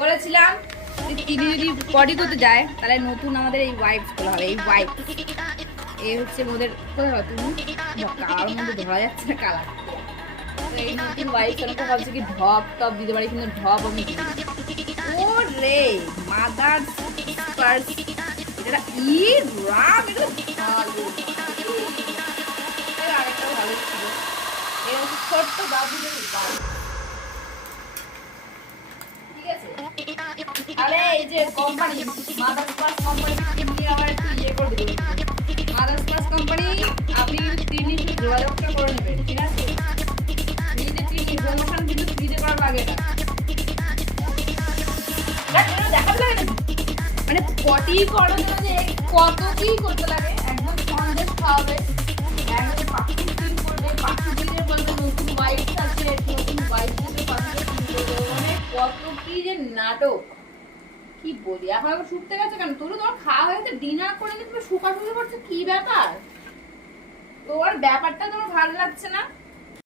বলেছিলাম তিনি যদি বডি করতে যায় তাহলে নতুন আমাদের এই ওয়াইপস গুলো হবে। এই ওয়াইপ এই হচ্ছে ওদের কোথায় হয় তুমি কালার মধ্যে ধরা যাচ্ছে না কালার। তো এই নতুন ওয়াইপস আমি তো ভাবছি কি ঢপ টপ দিতে পারি, কিন্তু ঢপ আমি দিই ও রে মাদার স্পার্স এটা ই রাম এটা ভালো এর আরেকটা ভালো ছিল এই হচ্ছে ছোট্ট বাবুদের উপায়। ঠিক আছে আরে এই যে কোম্পানি মাদার স্পার্স কোম্পানি তিনি আবার একটু ইয়ে করে দিল। মাদার স্পার্স কোম্পানি আপনি কিন্তু তিনি যোগাযোগটা করে নেবেন। ঠিক আছে ফ্রিতে তিনি প্রমোশন কিন্তু ফ্রিতে করা লাগে না। দেখাতে লাগে না মানে পটি করার জন্য যে কত কি করতে লাগে। একদম সন্দেশ খাওয়াবে, একদম পাখি ক্লিন করবে, পাখি দিলে বলবে নতুন ওয়াইফ আছে, নতুন ওয়াইফ দিলে পাখি মানে কত কি যে নাটক কি বলি। এখন আবার শুকতে গেছে কেন? তোর তোমার খাওয়া হয়েছে, ডিনার করে নিয়ে তুমি শুকা শুকা করছো, কি ব্যাপার? তোমার ব্যাপারটা তোমার ভালো লাগছে না?